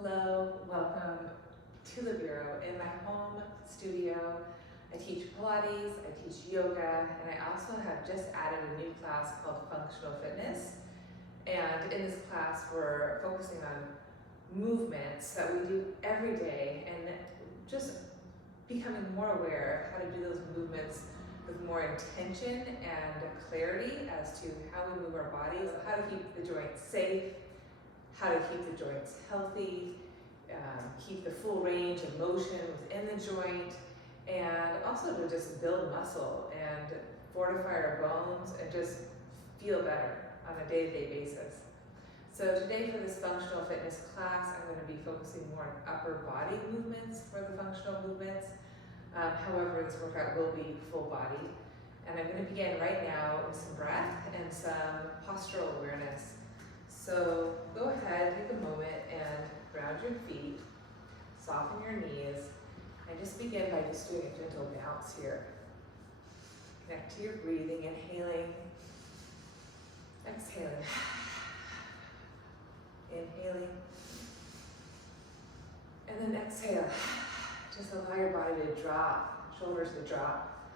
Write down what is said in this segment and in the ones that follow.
Hello, welcome to the Bureau. In my home studio, I teach Pilates, I teach yoga, and I also have just added a new class called Functional Fitness. And in this class, we're focusing on movements that we do every day and just becoming more aware of how to do those movements with more intention and clarity as to how we move our bodies, how to keep the joints safe, how to keep the joints healthy, keep the full range of motion within the joint, and also to just build muscle and fortify our bones and just feel better on a day-to-day basis. So today for this functional fitness class, I'm going to be focusing more on upper body movements for the functional movements. However, this workout will be full body. And I'm going to begin right now with some breath and some postural awareness. So go ahead, take a moment and ground your feet, soften your knees, and just begin by just doing a gentle bounce here. Connect to your breathing, inhaling, exhaling, inhaling, and then exhale. Just allow your body to drop, shoulders to drop.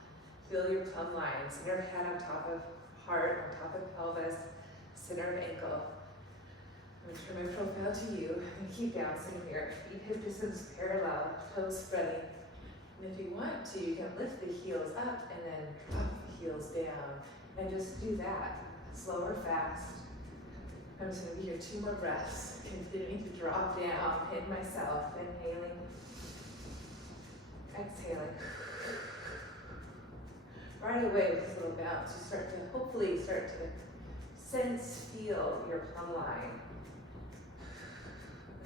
Feel your plumb line, center of head on top of heart, on top of pelvis, center of ankle. I'm going to turn my profile to you and keep bouncing here. Feet hip distance parallel, toes spreading. And if you want to, you can lift the heels up and then drop the heels down. And just do that, slow or fast. I'm just going to be here 2 more breaths, continuing to drop down, hit myself, inhaling, exhaling. Right away with this little bounce, you hopefully start to sense, feel your plumb line.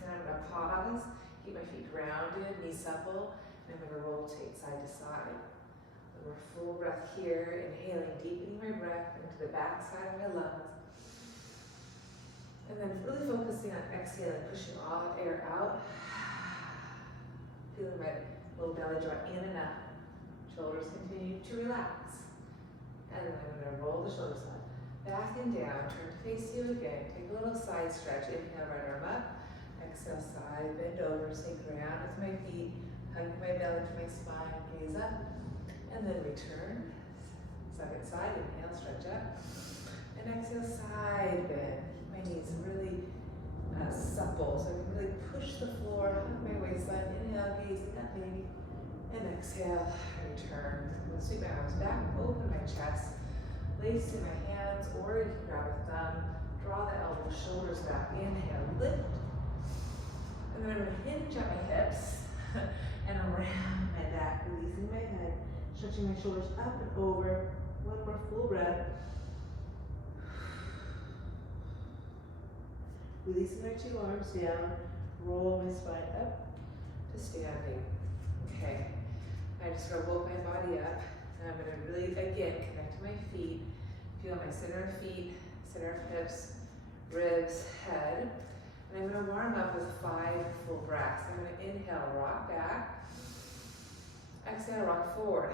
And I'm going to pause, keep my feet grounded, knees supple, and I'm going to rotate side to side. One more full breath here, inhaling, deepening my breath into the back side of my lungs. And then really focusing on exhaling, pushing all that air out. Feeling my little belly draw in and up. Shoulders continue to relax. And then I'm going to roll the shoulders up, back and down, turn to face you again. Take a little side stretch, inhale, right arm up. Exhale, side, bend over, stay ground with my feet, hug my belly to my spine, gaze up, and then return. Second side, inhale, stretch up, and exhale, side bend. Keep my knees really supple, so I can really push the floor, hug my waistline, inhale, gazing up, baby, and exhale, return. I'm going to sweep my arms back, open my chest, lace in my hands, or you can grab a thumb, draw the elbow, shoulders back, inhale, lift. And then I'm going to hinge at my hips and around my back, releasing my head, stretching my shoulders up and over. One more full breath. Releasing my 2 arms down, roll my spine up to standing. Okay, I just going to woke my body up, and I'm going to really, again, connect to my feet, feel my center of feet, center of hips, ribs, head. And I'm going to warm up with 5 full breaths. I'm going to inhale, rock back. Exhale, rock forward.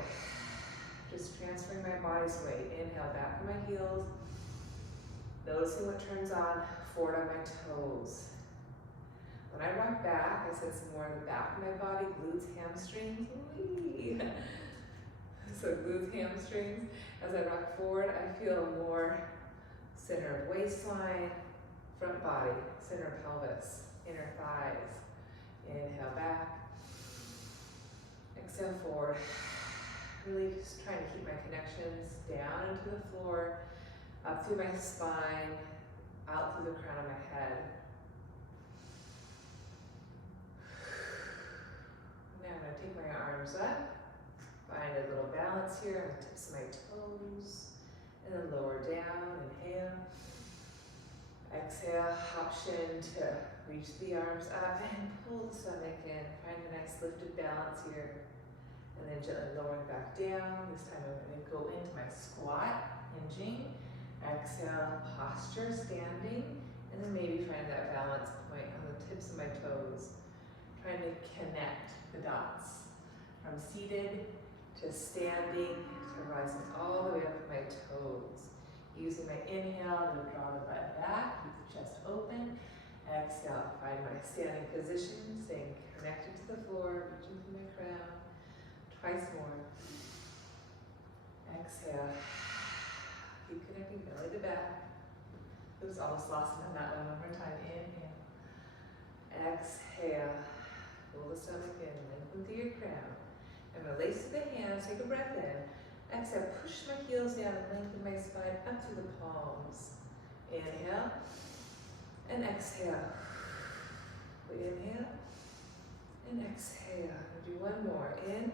Just transferring my body's weight. Inhale, back on my heels. Noticing what turns on, forward on my toes. When I rock back, I sense more in the back of my body, glutes, hamstrings. Whee! So glutes, hamstrings. As I rock forward, I feel more center of waistline, front body, center of pelvis, inner thighs. Inhale back. Exhale forward. Really just trying to keep my connections down into the floor, up through my spine, out through the crown of my head. Now I'm going to take my arms up, find a little balance here on the tips of my toes, and then lower down, inhale. Exhale, option to reach the arms up and pull the stomach in. Find a nice lifted balance here. And then gently lowering back down. This time I'm going to go into my squat, hinging. Exhale, posture, standing. And then maybe find that balance point on the tips of my toes. Trying to connect the dots from seated to standing to rising all the way up to my toes. Using my inhale to draw the butt back, keep the chest open. Exhale, find my standing position, staying connected to the floor, reaching through my crown. Twice more. Exhale. Keep connecting belly to back. Oops, almost lost it on that one. One more time. Inhale. Exhale. Pull the stomach in, lengthen through your crown. I'm going to lace through the hands, take a breath in. Exhale, push my heels down and lengthen my spine up through the palms. Inhale. And exhale. Inhale. And exhale. We'll do one more. In.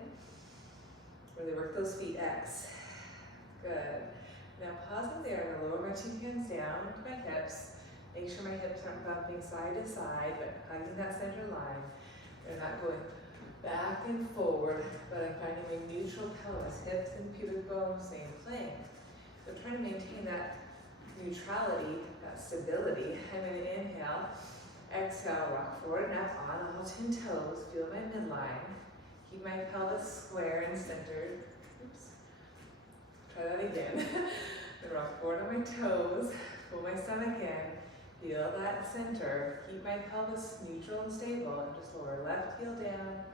Really work those feet. X. Good. Now pausing there, I'm going to lower my two hands down to my hips. Make sure my hips aren't bumping side to side, but hugging that center line. They're not going back and forward, but I'm finding my neutral pelvis, hips and pubic bone staying plank. So trying to maintain that neutrality, that stability. I'm going to inhale, exhale, rock forward and up on all 10 toes. Feel my midline. Keep my pelvis square and centered. Oops. Try that again. Then rock forward on my toes. Pull my stomach in. Feel that center. Keep my pelvis neutral and stable. And just lower left heel down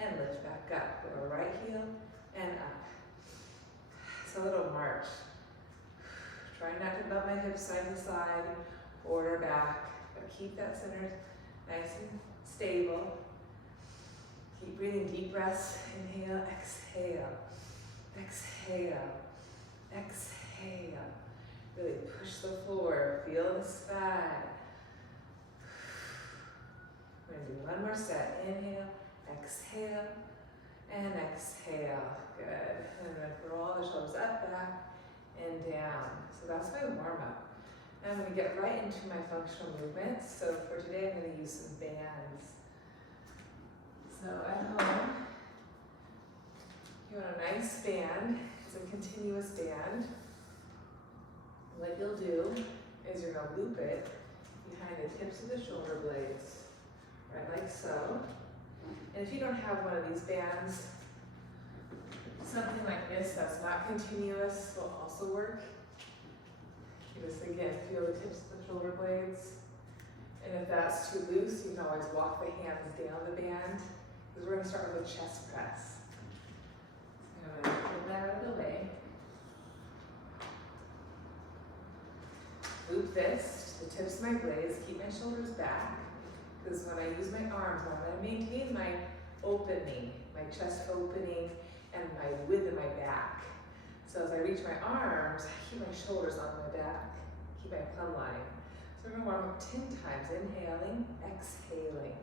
and lift back up. Lower right heel and up. It's a little march. Try not to bump my hips side to side, forward or back, but keep that center nice and stable. Keep breathing deep breaths. Inhale, exhale, exhale, exhale. Really push the floor, feel the spine. We're going to do one more set. Inhale, exhale, and exhale. Good. And I'm going to throw all the shoulders up, back, and down. So that's my warm-up. Now I'm going to get right into my functional movements. So for today, I'm going to use some bands. So at home, you want a nice band. It's a continuous band. What you'll do is you're going to loop it behind the tips of the shoulder blades, right like so. And if you don't have one of these bands, something like this that's not continuous will also work. You just again feel the tips of the shoulder blades. And if that's too loose, you can always walk the hands down the band, because we're going to start with a chest press. So I'm going to put that out of the way. Loop this to the tips of my blades, keep my shoulders back, because when I use my arms, I want to maintain my opening, my chest opening, and my width in my back. So as I reach my arms, I keep my shoulders on my back, keep my plumb line. So we're going to warm up 10 times, inhaling, exhaling.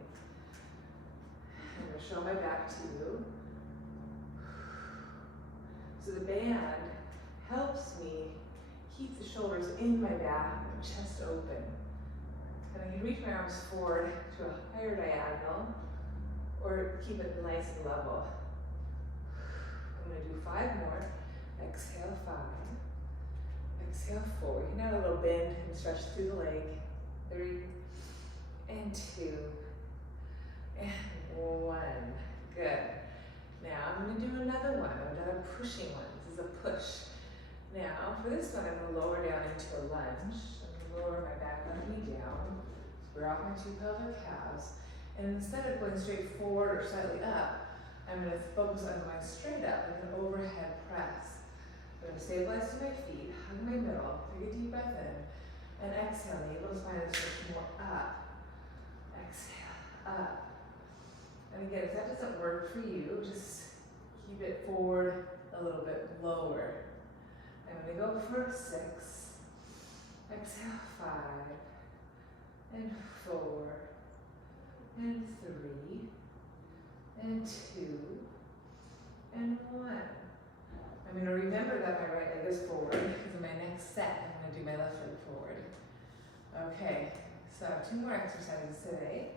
I'm going to show my back to you. So the band helps me keep the shoulders in my back, my chest open. And I can reach my arms forward to a higher diagonal, or keep it nice and level. I'm going to do 5 more. Exhale, 5. Exhale, 4. You can add a little bend and stretch through the leg. 3 and 2 and 1. Good. Now I'm going to do another one, another pushing one. This is a push. Now, for this one, I'm going to lower down into a lunge. I'm going to lower my back knee down, square off my 2 pelvic calves, and instead of going straight forward or slightly up, I'm going to focus on going straight up, like an overhead press. I'm going to stabilize to my feet, hug my middle, take a deep breath in, and exhale, navel to spine and stretch more up. Exhale, up. And again, if that doesn't work for you, just keep it forward a little bit lower. I'm going to go for 6, exhale 5, and 4, and 3, and 2, and 1. I'm going to remember that my right leg is forward, because in my next set, I'm going to do my left leg forward. Okay, so 2 more exercises today.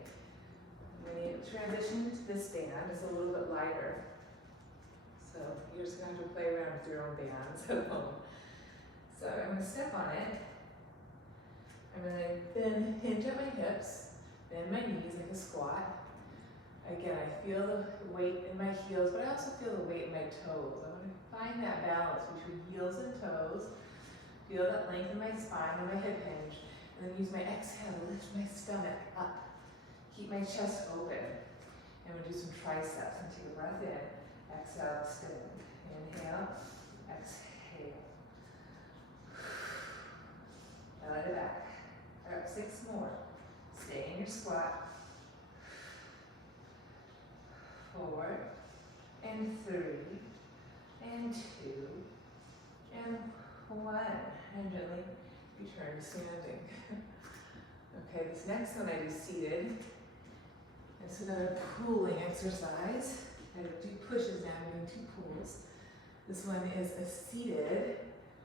I'm going to transition to this band. It's a little bit lighter. So you're just going to have to play around with your own bands at home. So I'm going to step on it. I'm going to then hinge at my hips, bend my knees like a squat. Again, I feel the weight in my heels, but I also feel the weight in my toes. I want to find that balance between heels and toes. Feel that length in my spine and my hip hinge. And then use my exhale to lift my stomach up. Keep my chest open. And we'll do some triceps. And take a breath in. Exhale, extend. Inhale, exhale. Now let it back. All right, 6 more. Stay in your squat. 4, and 3, and 2, and 1. And gently return to standing. Okay, this next one I do seated. It's another pulling exercise. I do pushes down, doing 2 pulls. This one is a seated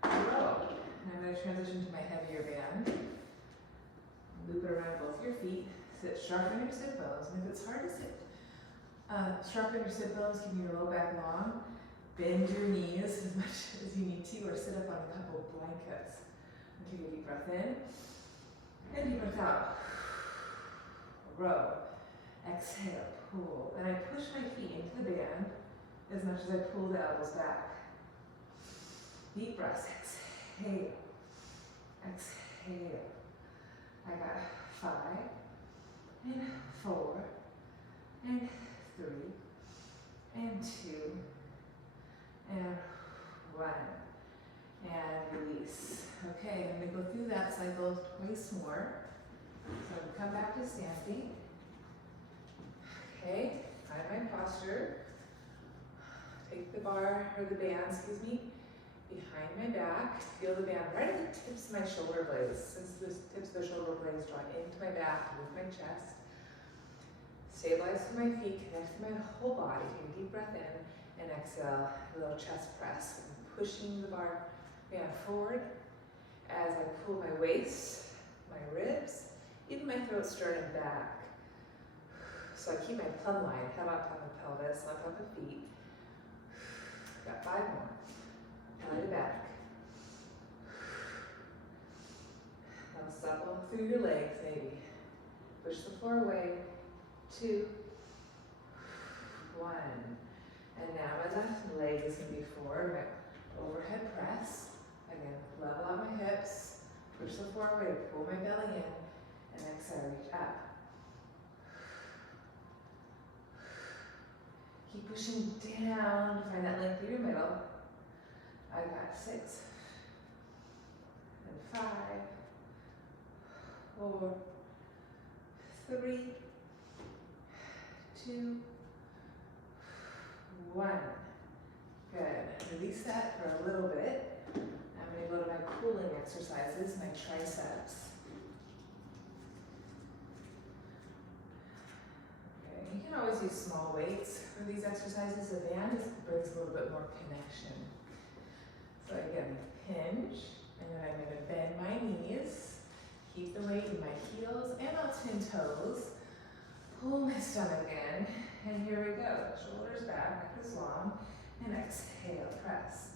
row. And I'm going to transition to my heavier band. Loop it around both your feet. Sit sharpen your sit bones. And if it's hard to sit, sharpen your sit bones, keep your low back long. Bend your knees as much as you need to, or sit up on a couple of blankets. And take a deep breath in, and deep breath out. Row. Exhale, pull. And I push my feet into the band as much as I pull the elbows back. Deep breaths. Exhale. Exhale. I got 5, and 4, and 3, and 2, and 1. And release. Okay, I'm going to go through that cycle twice more. So come back to standing. Okay, find my posture. Take the bar, or the band, behind my back. Feel the band right at the tips of my shoulder blades. Since the tips of the shoulder blades draw into my back with my chest. Stabilize through my feet, connect to my whole body. Take a deep breath in and exhale, a little chest press. I'm pushing the bar band forward as I pull my waist, my ribs, even my throat, sternum back. So I keep my plumb line, head on top of pelvis, on top of feet. Got 5 more. Let it back. Now supple through your legs, maybe. Push the floor away. 2, 1. And now my left leg is going to be forward. My overhead press. Again, level out my hips. Push the floor away. Pull my belly in. And exhale, reach up. Keep pushing down. Find that length through your middle. I got 6, and 5, 4, 3, 2, 1. Good. Release that for a little bit. I'm going to go to my pulling exercises, my triceps. Okay. You can always use small weights for these exercises. The band brings a little bit more connection. So again, hinge, and then I'm going to bend my knees, keep the weight in my heels and on 10 toes, pull my stomach in, and here we go. Shoulders back, neck is long, and exhale, press.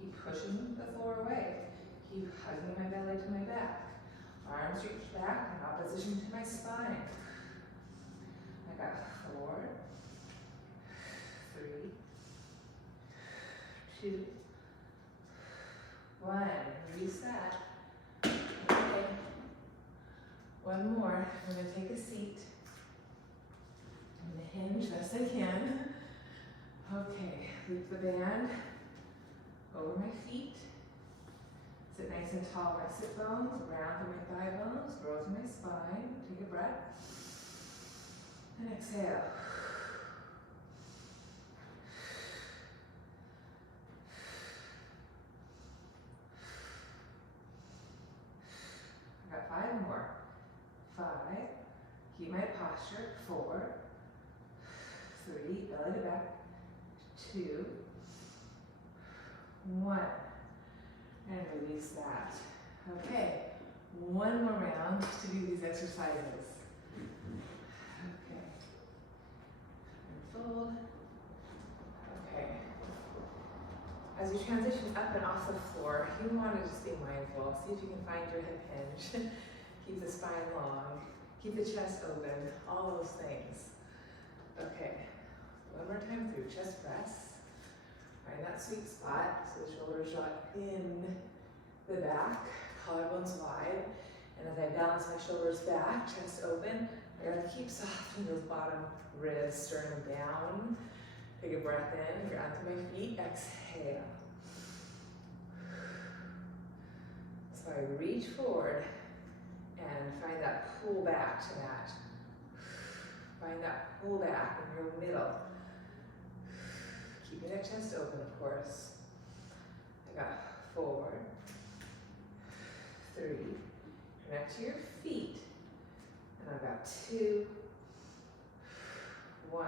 Keep pushing the floor away. Keep hugging my belly to my back. Arms reach back in opposition to my spine. I got 4, 3, 2, 1. Release that. Okay. 1 more. I'm going to take a seat. I'm going to hinge best I can. Okay. Loop the band over my feet. Sit nice and tall. My sit bones, round through my thigh bones, grow through my spine. Take a breath. And exhale. I got 5 more. 5. Keep my posture. 4, 3. Belly to back. 2, 1. And release that. Okay. 1 more round to do these exercises. Fold. Okay. As you transition up and off the floor, you want to just be mindful. See if you can find your hip hinge. Keep the spine long. Keep the chest open. All those things. Okay. 1 more time through chest press. My Find that sweet spot so the shoulders drop in the back, collarbones wide. And as I balance my shoulders back, chest open, I gotta keep softening those bottom ribs, sternum down. Take a breath in, ground through my feet, exhale. So I reach forward and find that pull back to that. Find that pull back in your middle. Keeping that chest open, of course. I got 4, 3, connect to your feet. And I've got 2, 1.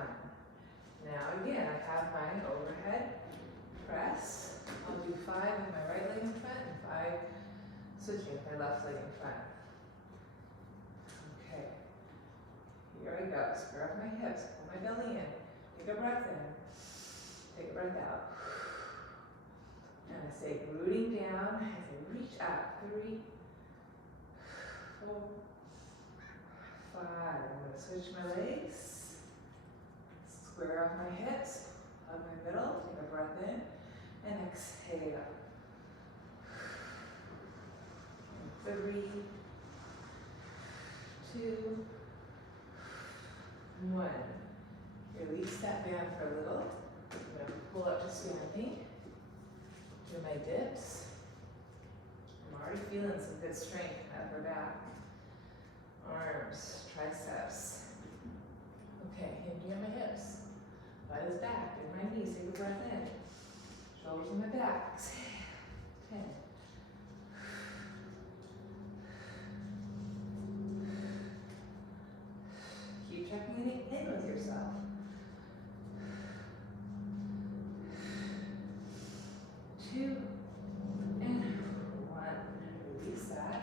Now again, I have my overhead press. I'll do 5 with my right leg in front and 5 switching with my left leg in front. Okay, here I go. Square up my hips, pull my belly in. Take a breath in, take a breath out. And I stay rooting down as I reach up. 3, 4, 5. I'm going to switch my legs. Square off my hips, hug my middle, take a breath in, and exhale. 3, 2, 1. Release that band for a little. I'm going to pull up to standing. Do my dips. I'm already feeling some good strength in the upper back. Arms, triceps. Okay, hinging on my hips. Butt is back, bend my knees, take a breath in. Shoulders on my back, exhale. 10. Keep checking in with yourself. 2, and 1. Release that.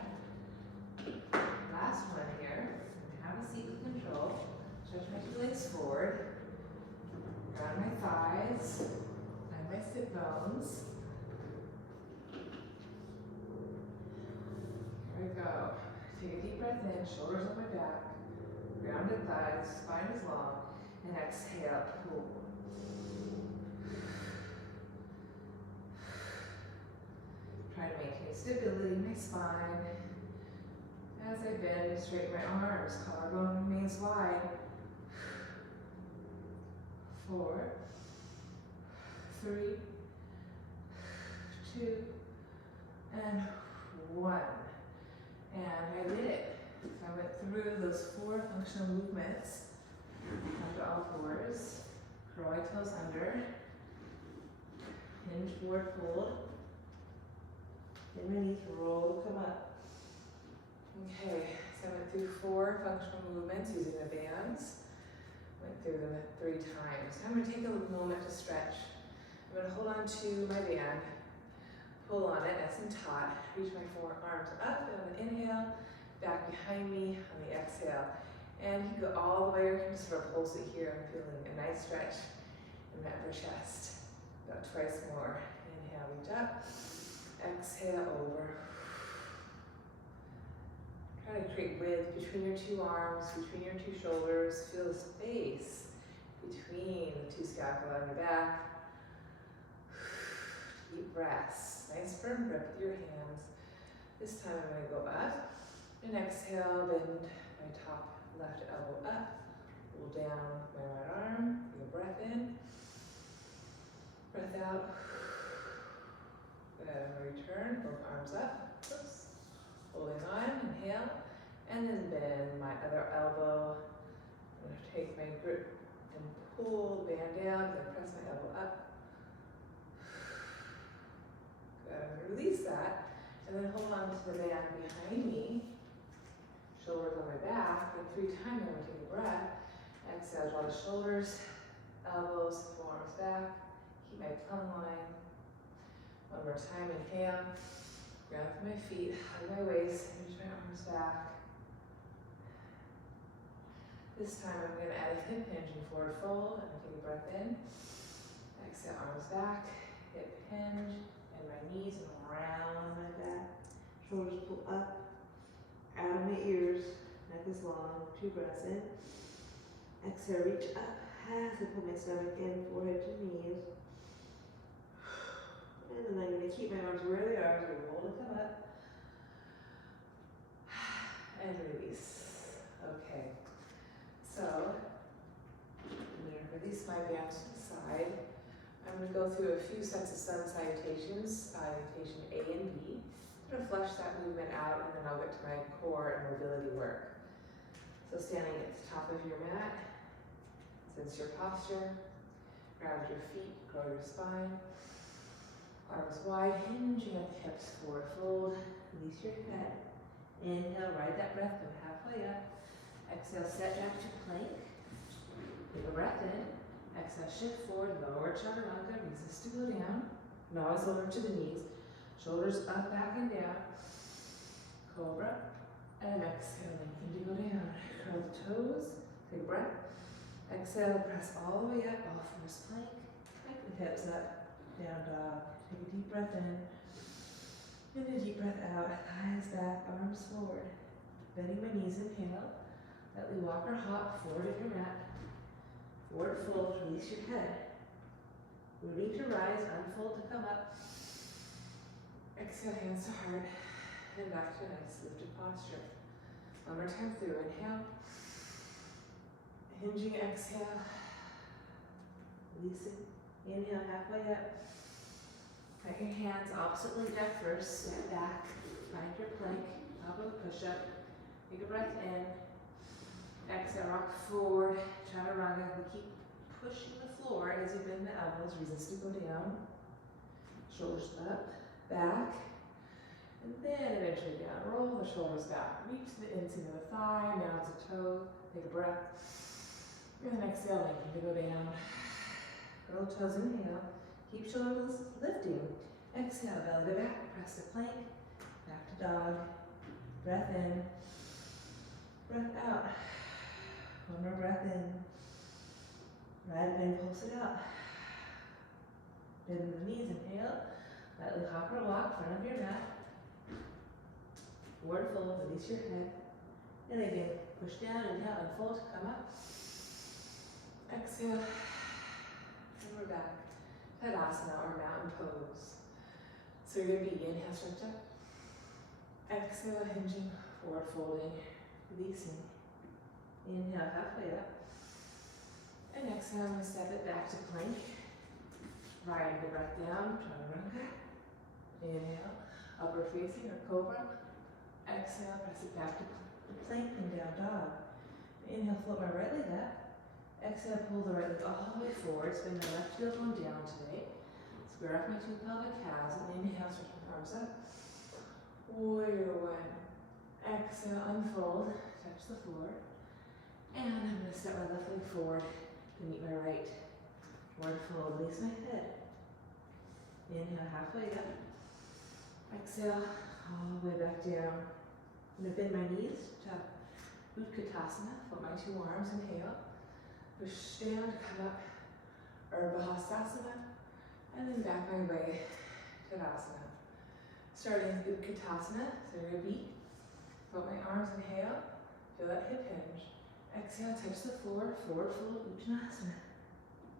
Last one here. Have a seat with control. Stretch my 2 legs forward. Ground my thighs. And my sit bones. Here we go. Take a deep breath in. Shoulders on my back. Grounded thighs. Spine is long. And exhale. Pull. Try to maintain stability in my spine. As I bend and straighten my arms, collarbone remains wide. 4, 3, 2, and 1. And I did it. I went through those 4 functional movements. Come to all fours. Curl my toes under. Hinge forward fold. Underneath, roll, come up. Okay, so I went through 4 functional movements using the bands. Went through them 3 times. I'm going to take a moment to stretch. I'm going to hold on to my band, pull on it nice and taut, reach my forearms up on the inhale, back behind me on the exhale. And you can go all the way, or you can just sort of pulse it here. I'm feeling a nice stretch in the upper chest. About twice more. Inhale, reach up. Exhale, over. Try to create width between your 2 arms, between your 2 shoulders. Feel the space between the 2 scapula on your back. Deep breaths. Nice firm grip with your hands. This time I'm going to go up. And exhale, bend my top left elbow up. Pull down my right arm. Take a breath in. Breath out. Good. Return, both arms up. Oops. Holding on, inhale. And then bend my other elbow. I'm going to take my grip and pull the band down, then press my elbow up. Good. I'm going to release that. And then hold on to the band behind me. Shoulders on my back. And 3 times, I'm going to take a breath. Exhale, draw the shoulders, elbows, forearms back. Keep my plumb line. One more time, inhale. Ground through my feet, hug my waist, reach my arms back. This time I'm going to add a hip hinge and forward fold. I'm going to take a breath in. Exhale, arms back, hip hinge, and my knees around my back. Shoulders pull up, out of my ears, neck is long. 2 breaths in. Exhale, reach up as I pull my stomach in, forehead to knees. side. I'm going to go through a few sets of sun salutations, salutation A and B. I'm going to flush that movement out, and then I'll get to my core and mobility work. So standing at the top of your mat, sense your posture, ground your feet, grow your spine, arms wide, hinging at the hips, forward fold, release your head. Inhale, ride that breath, go halfway up. Exhale, set back to plank. Take a breath in. Exhale, shift forward, lower chaturanga, resist to go down. Nose over to the knees, shoulders up, back, and down. Cobra. And exhale, lengthen to go down. Curl the toes, take a breath. Exhale, press all the way up, all fours plank. Hike the hips up, down dog. Take a deep breath in. And a deep breath out, thighs back, arms forward. Bending my knees, inhale. Lightly walk or hop forward in your mat. Forward fold, release your head. Rooting to rise, unfold to come up. Exhale, hands to heart. And back to a nice lifted posture. One more time through, inhale. Hinging, exhale. Releasing. Inhale, halfway up. Plant your hands opposite leg back first. Step back. Find your plank. Elbow push-up. Take a breath in. Exhale, rock forward, chaturanga. We keep pushing the floor as you bend the elbows, resist to go down. Shoulders up, back, and then eventually down. Roll the shoulders back. Reach the inside of the thigh, now to toe. Take a breath. And then exhale, lengthen to go down. Curl toes, inhale. Keep shoulders lifting. Exhale, belly to back, press to plank. Back to dog. Breath in. Breath out. One more breath in. Right and pulse it out. Bend the knees, inhale. Lightly hop or walk, front of your mat. Forward fold, release your head. And again, push down, inhale, unfold, come up. Exhale. And we're back. Tadasana or mountain pose. So you're going to be inhale, stretch up. Exhale, hinging, forward folding, releasing. Inhale, halfway up. And exhale, I'm going to step it back to plank. Riding the breath down, chaturanga. Inhale, upward facing or cobra. Exhale, press it back to plank and down dog. Inhale, float my right leg up. Exhale, pull the right leg all the way forward. Spin my left heel bone down today. Square off my two pelvic calves. And inhale, stretch my arms up. Warrior one. Exhale, unfold. Touch the floor. And I'm going to step my left leg forward to meet my right. Forward fold, release my head. Inhale, halfway up. Exhale, all the way back down. I'm going to bend my knees to Utkatasana. Fold my two arms, inhale. Push down to come up. Urdhva Hastasana. And then back my way to Tadasana. Starting Utkatasana, so you're going to beat. Fold my arms, inhale. Feel that hip hinge. Exhale, touch the floor, forward fold, Uttanasana.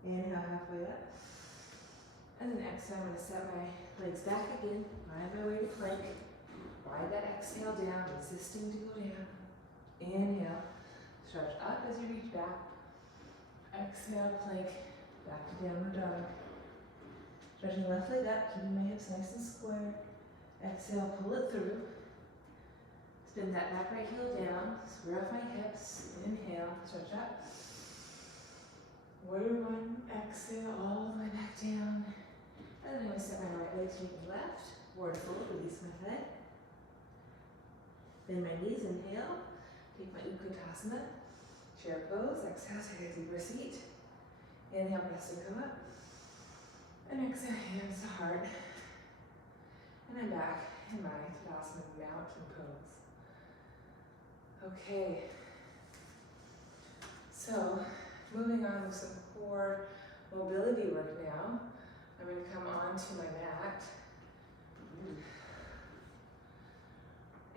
Inhale, halfway up. And then exhale, I'm going to set my legs back again, ride my way to plank. Ride that exhale down, resisting to go down. Inhale, stretch up as you reach back. Exhale, plank, back to downward dog. Stretching left leg up, keeping my hips nice and square. Exhale, pull it through. Spin that back right heel down, square off my hips, inhale, stretch up. Warrior one, exhale, all the way back down. And then I'm going to step my right leg straight and left, forward fold, release my head. Bend my knees, inhale, take my Utkatasana, chair pose, exhale, take a deeper seat. Inhale, press to come up. And exhale, hands to heart. And I'm back in my Tadasana mountain pose. Okay, so moving on with some core mobility work now. I'm going to come onto my mat.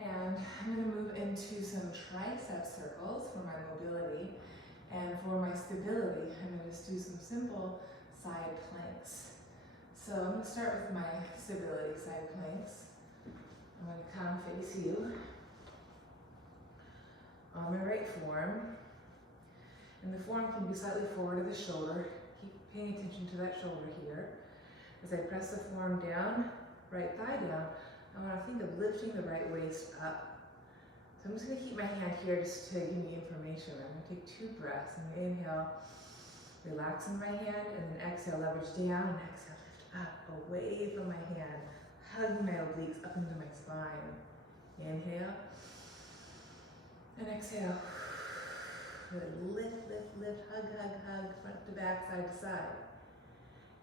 And I'm going to move into some tricep circles for my mobility. And for my stability, I'm going to just do some simple side planks. So I'm going to start with my stability side planks. I'm going to come face you on my right form. And the form can be slightly forward of the shoulder. Keep paying attention to that shoulder here. As I press the forearm down, right thigh down, I want to think of lifting the right waist up. So I'm just going to keep my hand here just to give me information. I'm going to take 2 breaths. I'm going to inhale, relax in my hand, and then exhale, leverage down, and exhale, lift up, away from my hand, hug my obliques up into my spine. Inhale, and exhale. Lift, lift, lift, hug, hug, hug, front to back, side to side.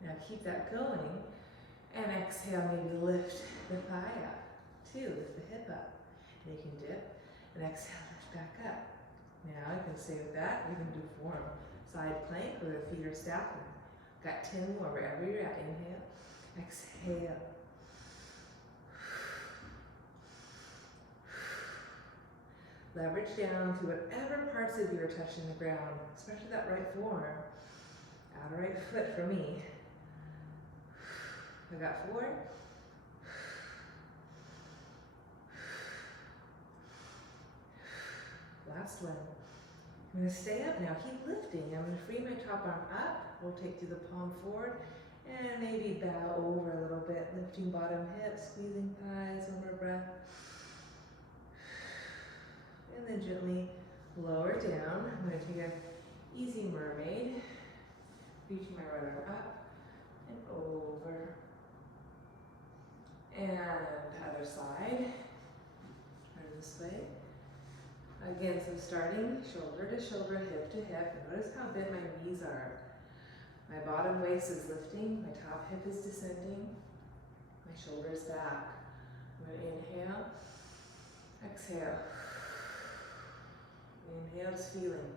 Now keep that going, and exhale, maybe lift the thigh up, too, lift the hip up. And you can dip, and exhale, lift back up. Now I can stay with that. We can do form side plank where the feet are stacked. Got 10 more wherever you're at. Inhale, exhale. Leverage down to whatever parts of you are touching the ground, especially that right forearm. Outer right foot for me. I got 4. Last one. I'm going to stay up now. Keep lifting. I'm going to free my top arm up. Rotate through the palm forward. And maybe bow over a little bit. Lifting bottom hip, squeezing thighs. One more breath. And then gently lower down. I'm going to take an easy mermaid. Reaching my right arm up and over. And other side. Turn this way. Again, so starting shoulder to shoulder, hip to hip. Notice how bent my knees are. My bottom waist is lifting. My top hip is descending. My shoulders back. I'm going to inhale. Exhale. Inhale, just feeling.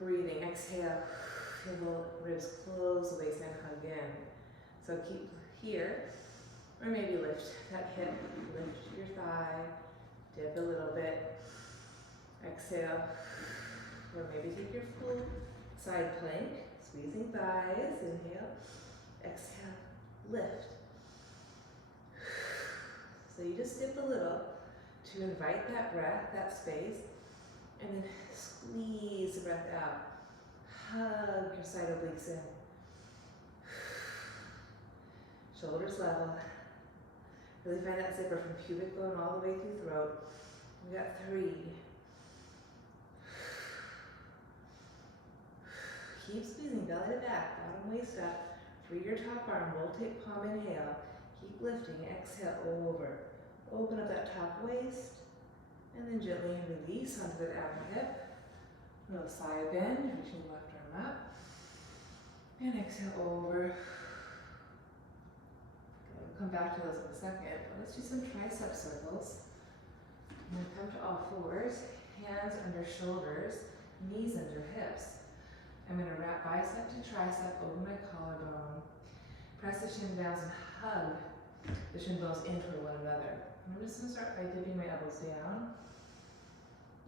Breathing. Exhale. Feel the ribs close, the waistline hug in. So keep here. Or maybe lift that hip. Lift your thigh. Dip a little bit. Exhale. Or maybe take your full side plank. Squeezing thighs. Inhale. Exhale. Lift. So you just dip a little to invite that breath, that space. And then squeeze the breath out. Hug your side obliques in. Shoulders level. Really find that zipper from pubic bone all the way through throat. We got 3. Keep squeezing, belly to back, bottom waist up. Free your top arm, rotate palm, inhale. Keep lifting, exhale, over. Open up that top waist. And then gently release onto the outer hip. Little side bend, reaching the left arm up. And exhale over. We'll come back to those in a second, but let's do some tricep circles. I'm going to come to all fours, hands under shoulders, knees under hips. I'm going to wrap bicep to tricep over my collarbone. Press the shin down and hug the shin bones in toward one another. I'm just going to start by dipping my elbows down.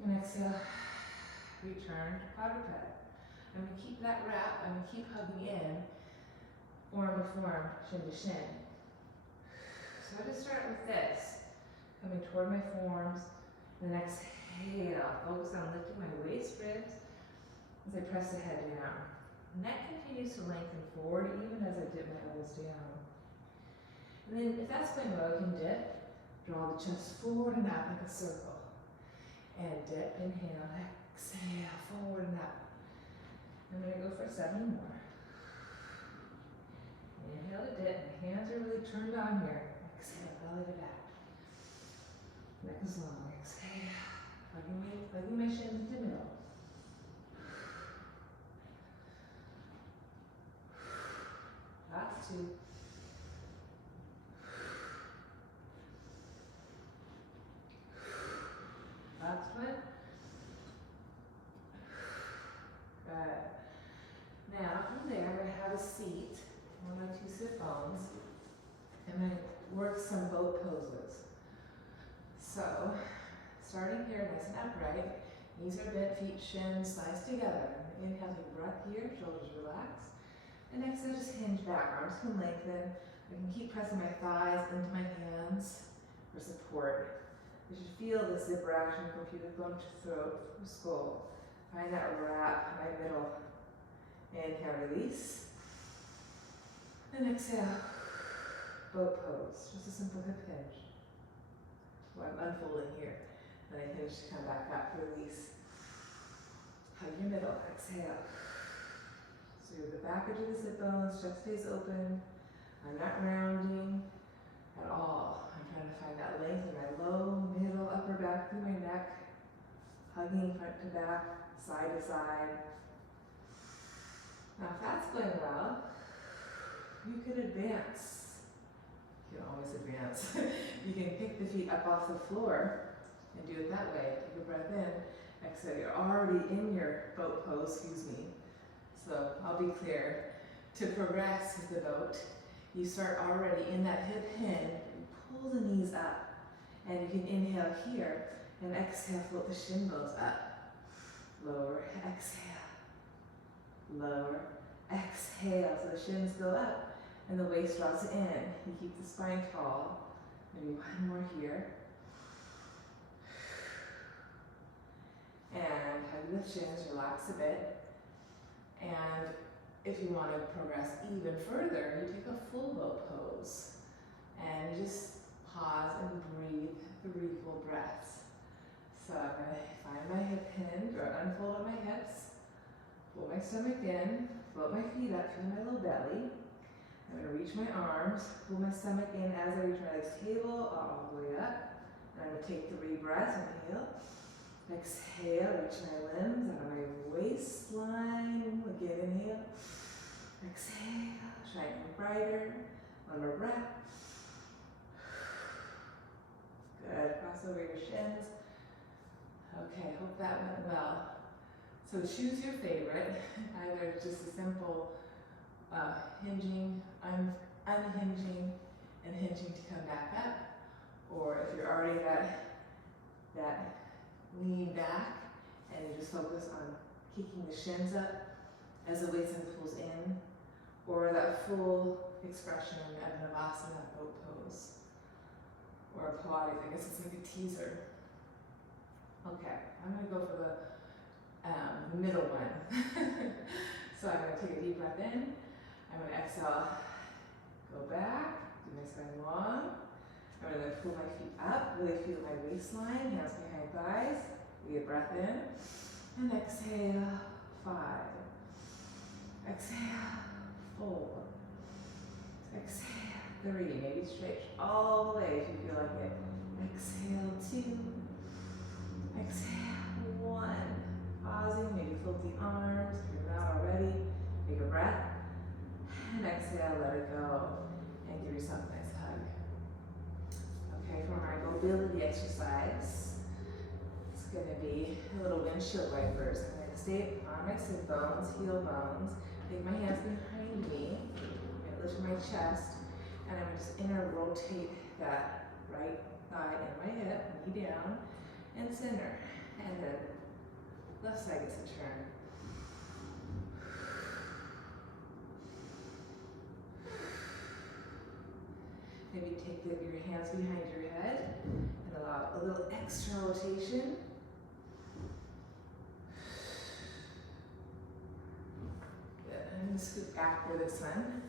And exhale, return to quadruped. I'm going to keep that wrap. I'm going to keep hugging in, form to form, shin to shin. So I just start with this, coming toward my forearms, and then exhale. Focus on lifting my waist ribs as I press the head down. Neck continues to lengthen forward even as I dip my elbows down. And then if that's going well, you can dip, draw the chest forward and out like a circle. And dip, inhale, exhale, forward and up. I'm going to go for 7 more. Inhale to dip, my hands are really turned on here. Exhale, belly to back. Neck is long, exhale. Hugging my shins to middle. Last 2. Last one. Good. Now from there, I'm going to have a seat on my 2 sit bones. I'm going to work some boat poses. So, starting here nice and upright, knees are bent, feet, shins, thighs together. Inhale, take a breath here, shoulders relax. And exhale, just hinge back, arms can lengthen. I can keep pressing my thighs into my hands for support. You should feel the zipper action from pubic bone to throat, from skull. Find that wrap, my middle. Inhale, release. And exhale, boat pose, just a simple hip hinge. So I'm unfolding here. Then I hinge to come back up, release. Hug your middle, exhale. So the back edge of the sit bones, chest stays open. I'm not rounding at all. I'm trying to find that length in my low, middle, upper back through my neck. Hugging front to back, side to side. Now if that's going well, you can advance. You can always advance. You can pick the feet up off the floor and do it that way. Take a breath in, exhale. You're already in your boat pose, excuse me. So I'll be clear. To progress with the boat, you start already in that hip hinge, you pull the knees up, and you can inhale here, and exhale, float the shin bones up. Lower, exhale. Lower, exhale. So the shins go up, and the waist draws in. You keep the spine tall. Maybe one more here. And hug the shins, relax a bit. And if you want to progress even further, you take a full boat pose. And you just pause and breathe 3 full breaths. So I'm going to find my hip hinge or unfold on my hips, pull my stomach in, float my feet up, feel my little belly. I'm going to reach my arms, pull my stomach in as I reach my legs table all the way up. And I'm going to take 3 breaths, inhale. Exhale, reach my limbs out of my waistline. Again, inhale. Exhale, shining brighter. One more breath. Good, cross over your shins. Okay, hope that went well. So choose your favorite, either just a simple hinging, unhinging, and hinging to come back up, or if you're already that lean back and you just focus on kicking the shins up as the waist pulls in, or that full expression of Navasana boat pose, or Pilates. I guess it's like a teaser. Okay, I'm going to go for the middle one. So I'm going to take a deep breath in. I'm going to exhale, go back, do my spine long. I'm going to pull my feet up, really feel my waistline, hands behind thighs. Breathe a breath in. And exhale, 5. Exhale, 4. Exhale, 3. Maybe stretch all the way if you feel like it. Exhale, 2. Exhale, 1. Pausing, maybe float the arms if you're not already. Take a breath. And exhale, let it go. And give yourself a nice hug. Okay, for my mobility exercise, it's going to be a little windshield wipers. I'm going to stay on my sit bones, heel bones, take my hands behind me, and lift my chest, and I'm going to just inner rotate that right thigh and my hip, knee down, and center. And then left side gets a turn. Maybe take your hands behind your head and allow a little extra rotation. Good. I'm going to scoot back for this one.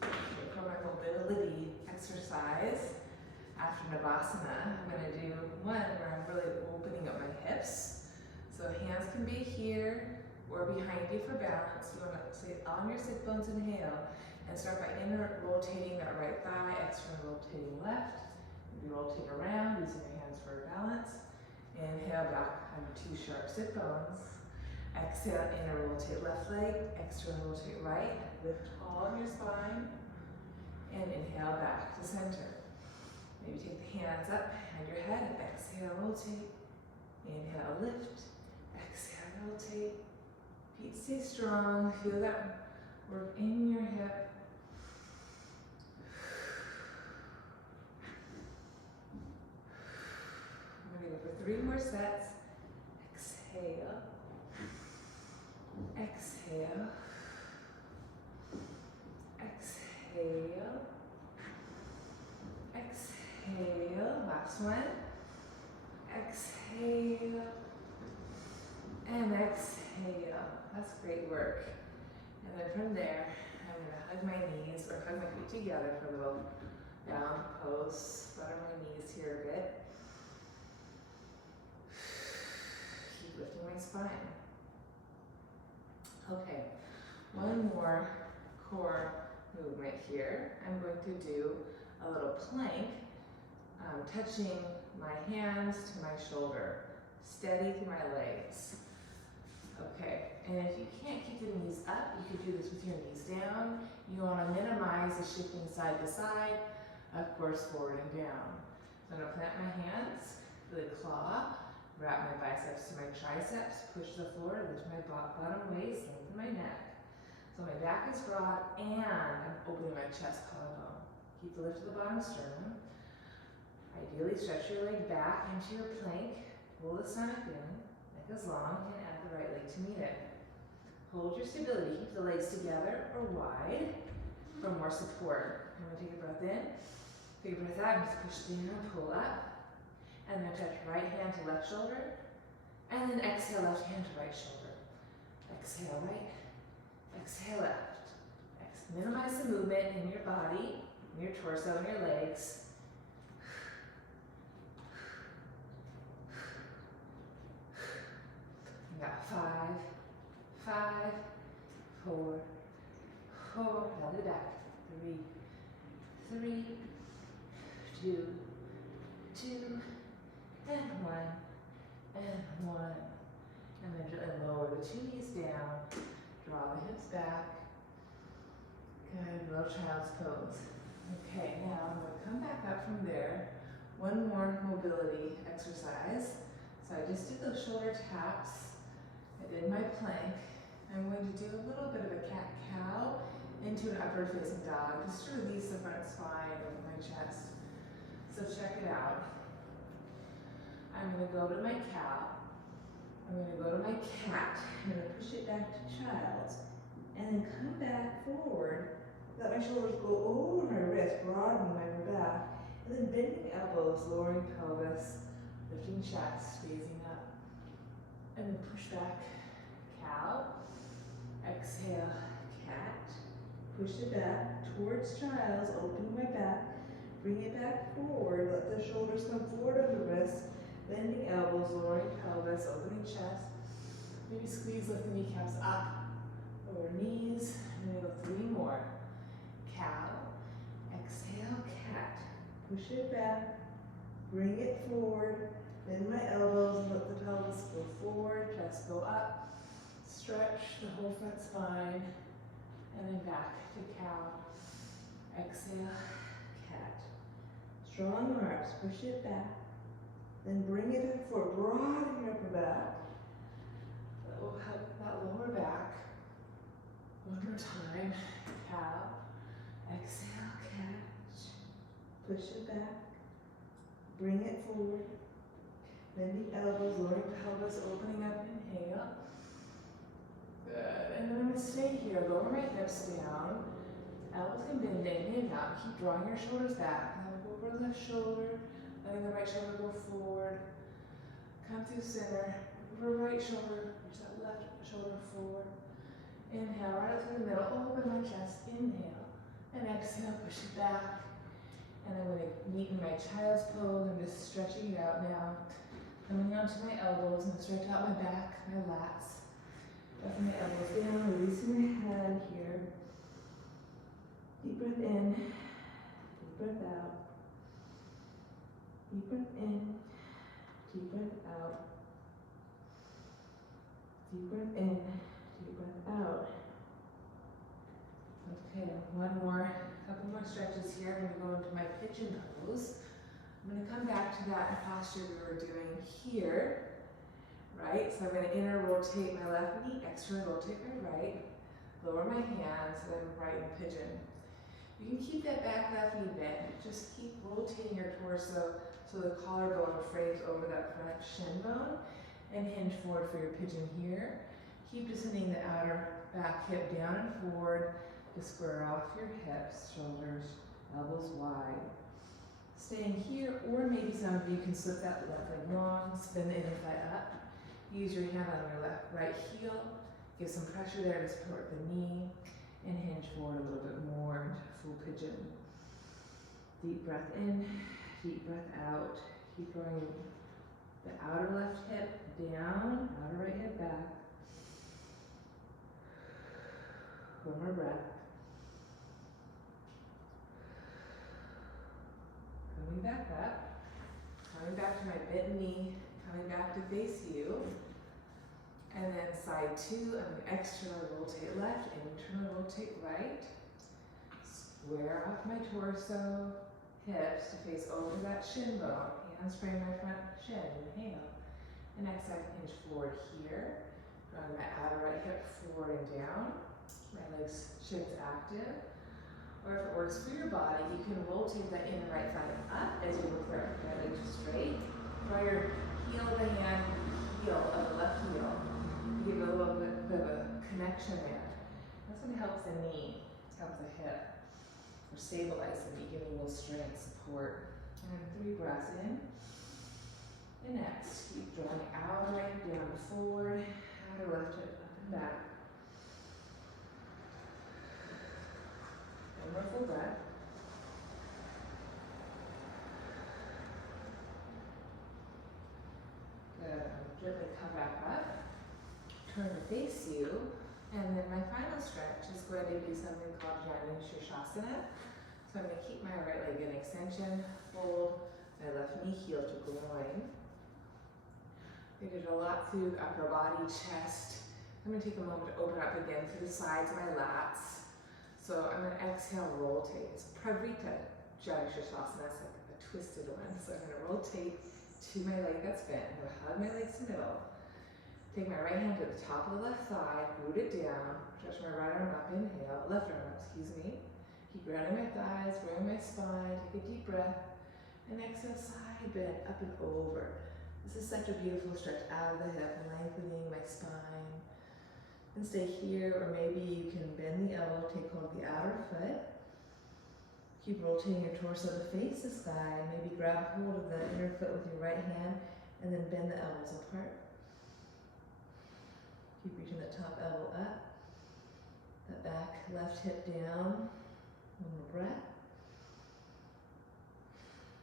For my mobility exercise after Navasana, I'm going to do one where I'm really opening up my hips. So hands can be here or behind you for balance. You want to stay on your sit bones, inhale. And start by inner rotating that right thigh, external rotating left. Maybe rotate around using your hands for balance. Inhale back on your 2 sharp sit bones. Exhale, inner rotate left leg, external rotate right. Lift all of your spine. And inhale back to center. Maybe take the hands up behind your head. Exhale, rotate. Inhale, lift. Exhale, rotate. Feet stay strong. Feel that work in your hip. I'm going to go for 3 more sets. Exhale. Exhale. Exhale. Exhale. Last one. Exhale. And exhale. That's great work. And then from there, I'm gonna hug my knees or hug my feet together for a little down post. Flutter my knees here a bit. Keep lifting my spine. Okay, one more core movement here. I'm going to do a little plank, touching my hands to my shoulder, steady through my legs. Okay, and if you can't keep the knees up, you could do this with your knees down. You want to minimize the shifting side to side, of course, forward and down. So I'm going to plant my hands, really claw, wrap my biceps to my triceps, push the floor, lift my bottom waist, lengthen my neck. So my back is broad and I'm opening my chest collarbone. Keep the lift to the bottom sternum. Ideally, stretch your leg back into your plank. Pull the stomach in, neck is long, and add the right leg to meet it. Hold your stability. Keep the legs together or wide for more support. I'm going to take a breath in, take a breath out, and just push down, pull up. And then touch right hand to left shoulder. And then exhale, left hand to right shoulder. Exhale right, exhale left. Minimize the movement in your body, in your torso, and your legs. You got 5, 5, 4, 4, hold it back. 3, 3, 2, 2, and 1, and 1. And then gently lower the 2 knees down, draw the hips back. Good, little child's pose. Okay, now I'm going to come back up from there. One more mobility exercise. So I just did those shoulder taps. I did my plank. I'm going to do a little bit of a cat-cow into an upward facing dog, just to release the front spine of my chest. So check it out. I'm going to go to my cow. I'm going to go to my cat. I'm going to push it back to child's. And then come back forward. Let my shoulders go over my wrist, broadening my upper back. And then bending elbows, lowering pelvis, lifting chest, squeezing up. And then push back, cow. Exhale, cat. Push it back towards child's, opening my back. Bring it back forward. Let the shoulders come forward of the wrist. Bending elbows, lowering pelvis, opening chest. Maybe squeeze, lift the kneecaps up. Lower knees, and then go 3 more. Cow, exhale, cat. Push it back, bring it forward, bend my elbows and let the pelvis go forward, chest go up. Stretch the whole front spine, and then back to cow. Exhale, cat. Strong arms, push it back, then bring it up forward, broaden your upper back. That will help that lower back. One more time, cow, exhale, catch, push it back, bring it forward, bending elbows, lowering pelvis, opening up, inhale. Good, and then I'm going to stay here, lower my hips down, elbows can bend in and out, keep drawing your shoulders back, now go over the left shoulder, letting the right shoulder go forward, come through center, over right shoulder, push that left shoulder forward. Inhale, right up through the middle, open my chest, inhale, and exhale, push it back. And I'm going to meet in my child's pose. I'm just stretching it out now. Coming onto my elbows and stretch out my back, my lats. Pressing my elbows down, releasing my head here. Deep breath in, deep breath out. Deep breath in, deep breath out. Deep breath in. Deep breath out. Okay, couple more stretches here. I'm going to go into my pigeon pose. I'm going to come back to that posture we were doing here, right? So I'm going to inner rotate my left knee, external rotate my right, lower my hands, and then right in pigeon. You can keep that back left knee bent. Just keep rotating your torso so the collarbone frames over that front shin bone, and hinge forward for your pigeon here. Keep descending the outer back hip down and forward to square off your hips, shoulders, elbows wide. Staying here, or maybe some of you can slip that left leg long, spin the inner thigh up. Use your hand on your right heel, Give some pressure there to support the knee and hinge forward a little bit more into full pigeon. Deep breath in, deep breath out. Keep drawing the outer left hip down, outer right hip back. One more breath. Coming back up. Coming back to my bent knee. Coming back to face you. And then side two, I'm going to externally rotate left, internally rotate right. Square off my torso, hips to face over that shin bone. Hands frame my front shin. Inhale. And exhale, hinge forward here. Drawing my outer right hip forward and down. My legs, shins active. Or if it works for your body, you can rotate that inner right thigh up as you look right leg straight. Draw your heel of the hand, heel of the left heel. Give a little bit of a connection there. That's going to help the knee, help the hip, or stabilize the knee, give it a little strength, support. And 3 breaths in. And next, keep drawing outer right hip down and forward, outer left hip up and back. One more full breath. Good. Gently come back up. Turn to face you, and then my final stretch is going to do something called Janu Shirshasana. So I'm going to keep my right leg in extension, fold my left knee heel to groin. We did a lot through the upper body, chest. I'm going to take a moment to open up again through the sides of my lats. So I'm going to exhale, rotate. It's Pravrita Janu Shirshasana, it's like a twisted one. So I'm going to rotate to my leg that's bent. I'm going to hug my legs to the middle. Take my right hand to the top of the left thigh, root it down, stretch my right arm up, inhale, left arm up, excuse me. Keep grounding my thighs, growing my spine, take a deep breath, and exhale, side bend, up and over. This is such a beautiful stretch out of the hip, lengthening my spine. And stay here, or maybe you can bend the elbow, take hold of the outer foot. Keep rotating your torso to face the sky, maybe grab hold of the inner foot with your right hand, and then bend the elbows apart. Keep reaching the top elbow up, the back left hip down. One more breath.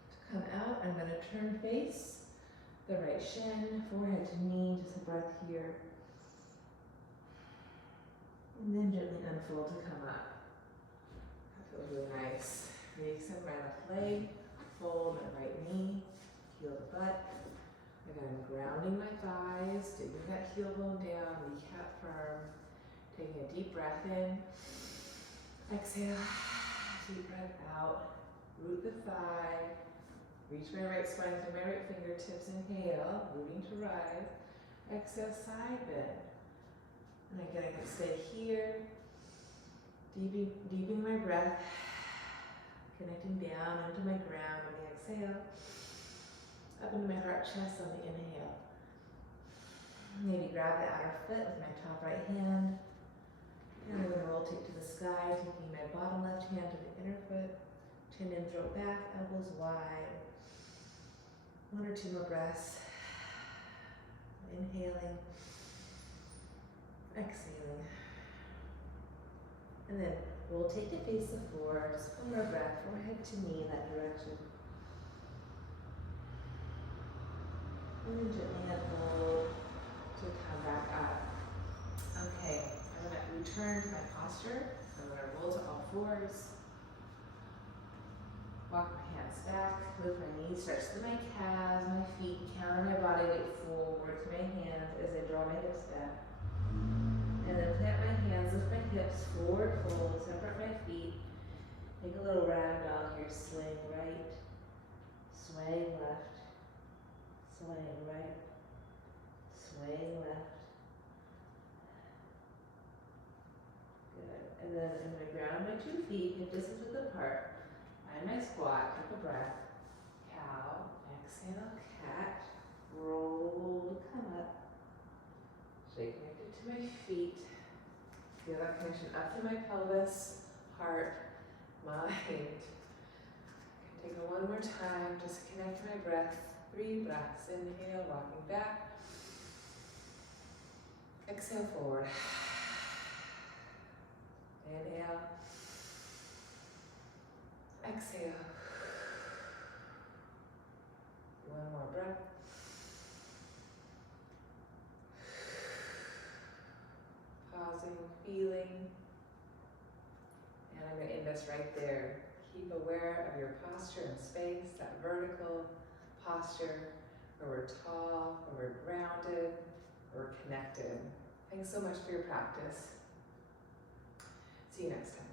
To come out, I'm going to turn face, the right shin, forehead to knee, just a breath here. And then gently unfold to come up. That feels really nice. Re-extend my left leg, fold my right knee, heel the butt. Again, I'm grounding my thighs, digging that heel bone down, kneecap firm. Taking a deep breath in. Exhale, deep breath out. Root the thigh. Reach my right spine through my right fingertips. Inhale, rooting to rise. Exhale, side bend. And again, I can stay here. Deepening my breath. Connecting down into my ground on the exhale. Up into my heart chest on the inhale. Maybe grab the outer foot with my top right hand. And I'm going to rotate to the sky, taking my bottom left hand to the inner foot. Chin and throat back, elbows wide. 1 or 2 more breaths. Inhaling. Exhaling. And then rotate to face the floor. Just 1 more breath, forehead to knee in that direction. And then gently unfold to come back up. Okay, I'm going to return to my posture. I'm going to roll to all fours. Walk my hands back, lift my knees, stretch through my calves, my feet, counter my body weight forward to my hands as I draw my hips back. And then plant my hands, lift my hips, forward fold, separate my feet. Make a little round dog here, swaying right, swaying left. Swaying right, swaying left. Good. And then I'm going to ground my 2 feet, hip distance width apart. Find my squat, take a breath. Cow, exhale, cat. Roll to come up. Stay connected to my feet. Feel that connection up to my pelvis, heart, mind. Take it 1 more time, just connect to my breath. 3 breaths, inhale, rocking back. Exhale forward. breathing. And I'm going to end us right there. Keep aware of your posture and space, that vertical posture, where we're tall, where we're grounded, where we're connected. Thanks so much for your practice. See you next time.